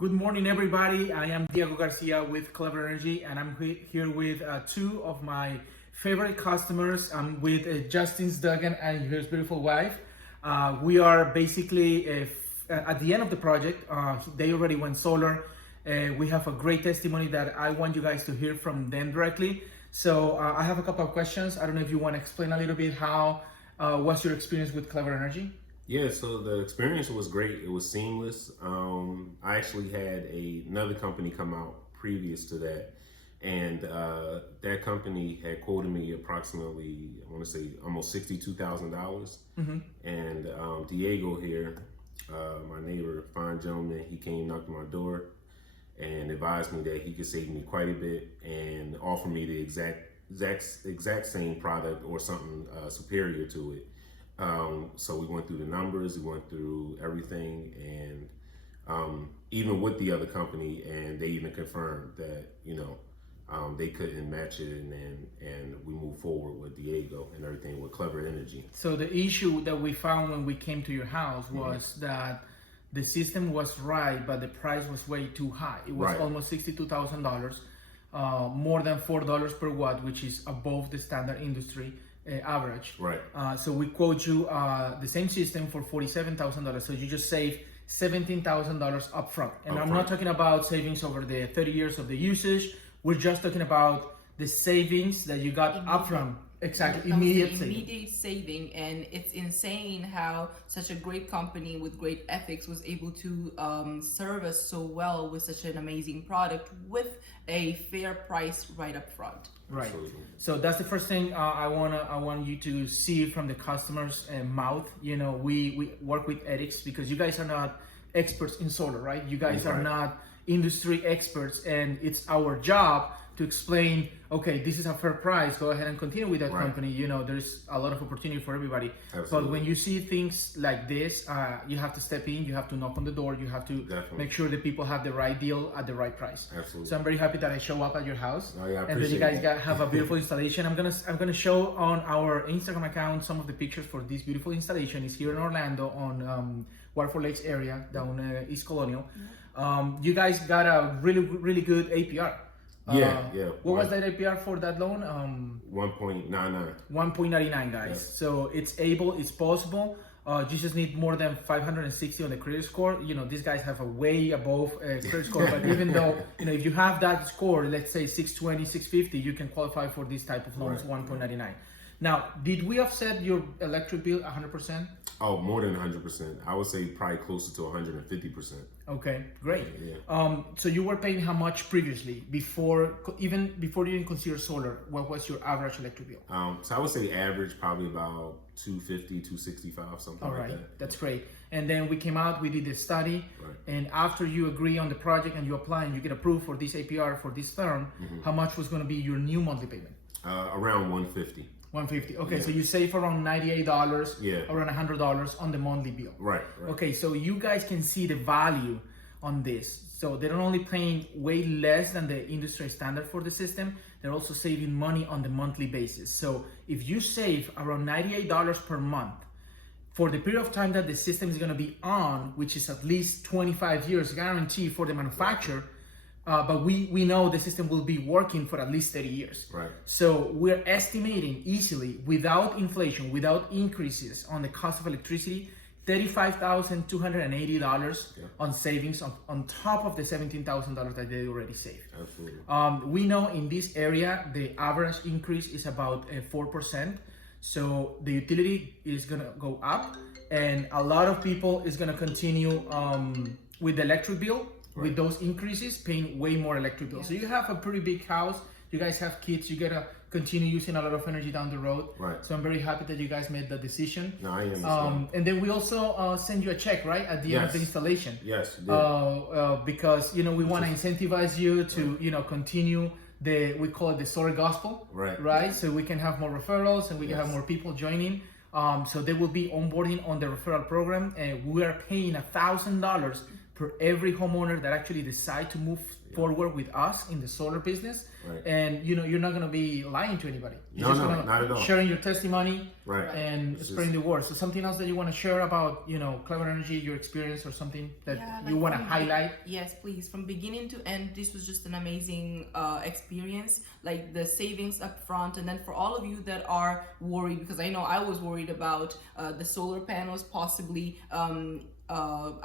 Good morning, everybody. I am Diego Garcia with Clever Energy, and I'm here with two of my favorite customers. I'm with Justin's Dugan and his beautiful wife. We are basically at the end of the project. They already went solar. We have a great testimony that I want you guys to hear from them directly. So I have a couple of questions. I don't know if you want to explain a little bit how what's your experience with Clever Energy? Yeah, so the experience was great. It was seamless. I actually had another company come out previous to that, and that company had quoted me approximately, I want to say almost $62,000. And Diego here, my neighbor, fine gentleman, he came, knocked on my door, and advised me that he could save me quite a bit and offer me the exact same product or something superior to it. So we went through the numbers, we went through everything, and even with the other company, and they even confirmed that, they couldn't match it, and we moved forward with Diego and everything with Clever Energy. So the issue that we found when we came to your house was that the system was right, but the price was way too high. It was almost $62,000, more than $4 per watt, which is above the standard industry average. So we quote you the same system for $47,000. So you just save $17,000 upfront. And I'm not talking about savings over the 30 years of the usage. We're just talking about the savings that you got upfront. Exactly, immediate saving. And it's insane how such a great company with great ethics was able to serve us so well with such an amazing product with a fair price right up front. Right. Absolutely. So that's the first thing I want you to see from the customer's mouth. We work with ethics because you guys are not experts in solar, right? You guys are not industry experts, and it's our job to explain, okay, this is a fair price, go ahead and continue with that company. There's a lot of opportunity for everybody. But when you see things like this, you have to step in, you have to knock on the door, you have to make sure that people have the right deal at the right price. So I'm very happy that I show up at your house. And then you guys have a beautiful installation. I'm gonna show on our Instagram account some of the pictures for this beautiful installation. It's here in Orlando on Waterford Lakes area, down East Colonial. You guys got a really good APR. What was that APR for that loan? 1.99. 1.99, guys. So it's possible. You just need more than 560 on the credit score. These guys have a way above credit score. But even though, if you have that score, let's say 620, 650, you can qualify for this type of loans, 1.99. Now, did we offset your electric bill 100%? Oh, more than 100%. I would say probably closer to 150%. Okay, great. So you were paying how much previously before you even consider solar? What was your average electric bill? So I would say average probably about 250, 265, something like that. That's great. And then we came out, we did the study, and after you agree on the project and you apply and you get approved for this APR for this term, how much was going to be your new monthly payment? Around 150. 150. Okay, so you save around $98, around $100 on the monthly bill. Right. Okay, so you guys can see the value on this. So they're not only paying way less than the industry standard for the system, they're also saving money on the monthly basis. So if you save around $98 per month for the period of time that the system is going to be on, which is at least 25 years guarantee for the manufacturer, but we know the system will be working for at least 30 years. So we're estimating easily, without inflation, without increases on the cost of electricity, $35,280 on savings on top of the $17,000 that they already saved. Absolutely. We know in this area, the average increase is about 4%. So the utility is gonna go up, and a lot of people is gonna continue with the electric bill. With those increases, paying way more electric bill. So you have a pretty big house, you guys have kids, you gotta continue using a lot of energy down the road. So I'm very happy that you guys made the decision. No, I am. And then we also send you a check, right, at the end of the installation. Yes. Because we want to incentivize you to continue we call it the solar gospel. Right. So we can have more referrals and we can have more people joining. So they will be onboarding on the referral program, and we are paying $1,000 for every homeowner that actually decide to move forward with us in the solar business. Right. And you're not going to be lying to anybody. You're No, just no, gonna not at all. sharing your testimony Right. and It's spreading just- the word. So something else that you want to share about, Clever Energy, your experience, or something that you want to from highlight? Yes, please. From beginning to end, this was just an amazing experience. Like the savings up front, and then for all of you that are worried, because I know I was worried about the solar panels possibly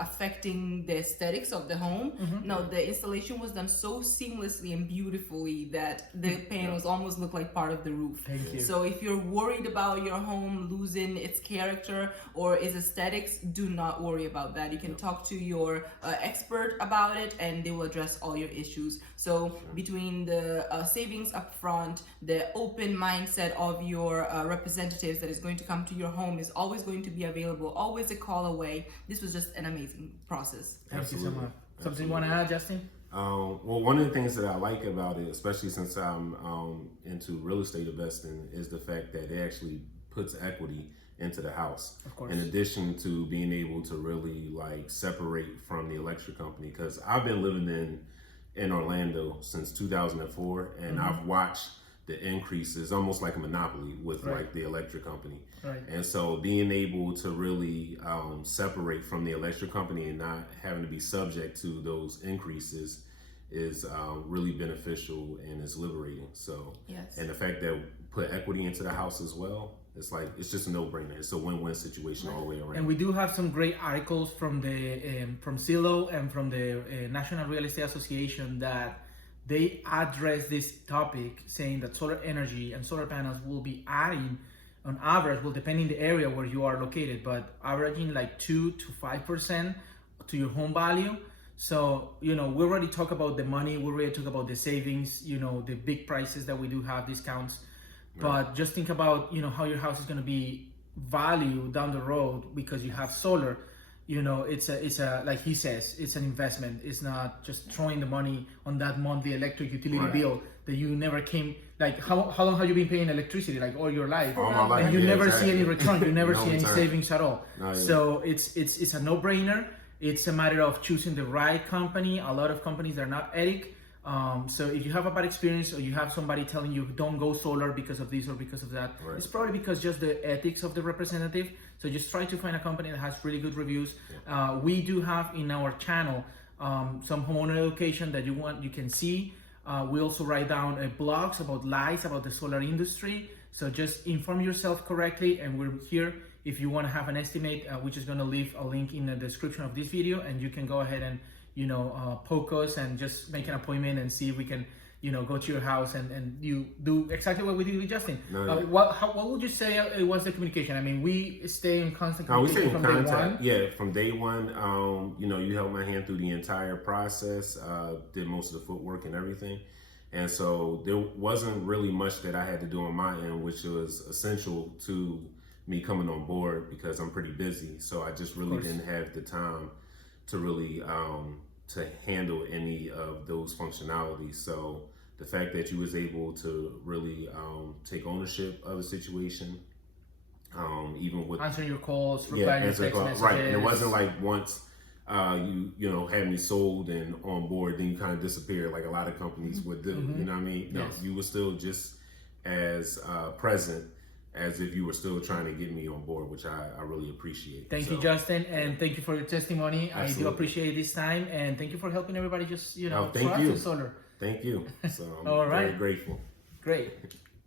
affecting the aesthetics of the home. No, the installation was done so seamlessly and beautifully that the panels almost look like part of the roof. Thank you. So if you're worried about your home losing its character or its aesthetics, do not worry about that. You can talk to your expert about it, and they will address all your issues. So between the savings up front, the open mindset of your representatives that is going to come to your home is always going to be available, always a call away. This was just an amazing process. Thank you so much. Something you want to add, Justin? Well, one of the things that I like about it, especially since I'm into real estate investing, is the fact that it actually puts equity into the house. Of course. In addition to being able to really like separate from the electric company, because I've been living in Orlando since 2004, and I've watched the increases almost like a monopoly with like the electric company. Right. And so being able to really separate from the electric company and not having to be subject to those increases is really beneficial and is liberating. So, Yes. and the fact that put equity into the house as well, it's just a no-brainer. It's a win-win situation all the way around. And we do have some great articles from the from Zillow and from the National Real Estate Association that they address this topic, saying that solar energy and solar panels will be adding, on average, well, depending the area where you are located, but averaging like 2 to 5% to your home value. So, we already talk about the money, we already talk about the savings, the big prices that we do have, discounts. But just think about, how your house is going to be valued down the road because you have solar. It's a like he says, it's an investment. It's not just throwing the money on that monthly electric utility bill that you never came. Like how long have you been paying electricity? Like all your life, All my life, and you yeah, never exactly. see any return. You never No see any return. savings at all. No, yeah. So it's a no-brainer. It's a matter of choosing the right company. A lot of companies are not ethic. So if you have a bad experience or you have somebody telling you don't go solar because of this or because of that, it's probably because just the ethics of the representative. So just try to find a company that has really good reviews. We do have in our channel some homeowner education that you can see. We also write down blogs about lies about the solar industry. So just inform yourself correctly, and we're here if you want to have an estimate. We're just going to leave a link in the description of this video, and you can go ahead and poke us and just make an appointment and see if we can, go to your house and you do exactly what we did with Justin. What would you say it was the communication? I mean, we stay in constant communication from day one. Yeah, from day one. You held my hand through the entire process, did most of the footwork and everything. And so there wasn't really much that I had to do on my end, which was essential to me coming on board because I'm pretty busy. So I just really didn't have the time to really to handle any of those functionalities. So the fact that you was able to really take ownership of the situation, even with answering your calls, replying your text messages. right, and it wasn't like once you had me sold and on board, then you kind of disappear like a lot of companies would do. You know what I mean? No, you were still just as present as if you were still trying to get me on board, which I really appreciate. Thank you, Justin, and thank you for your testimony. Absolutely. I do appreciate this time, and thank you for helping everybody just, thank you. solar. Thank you. So I'm All right. very grateful. Great.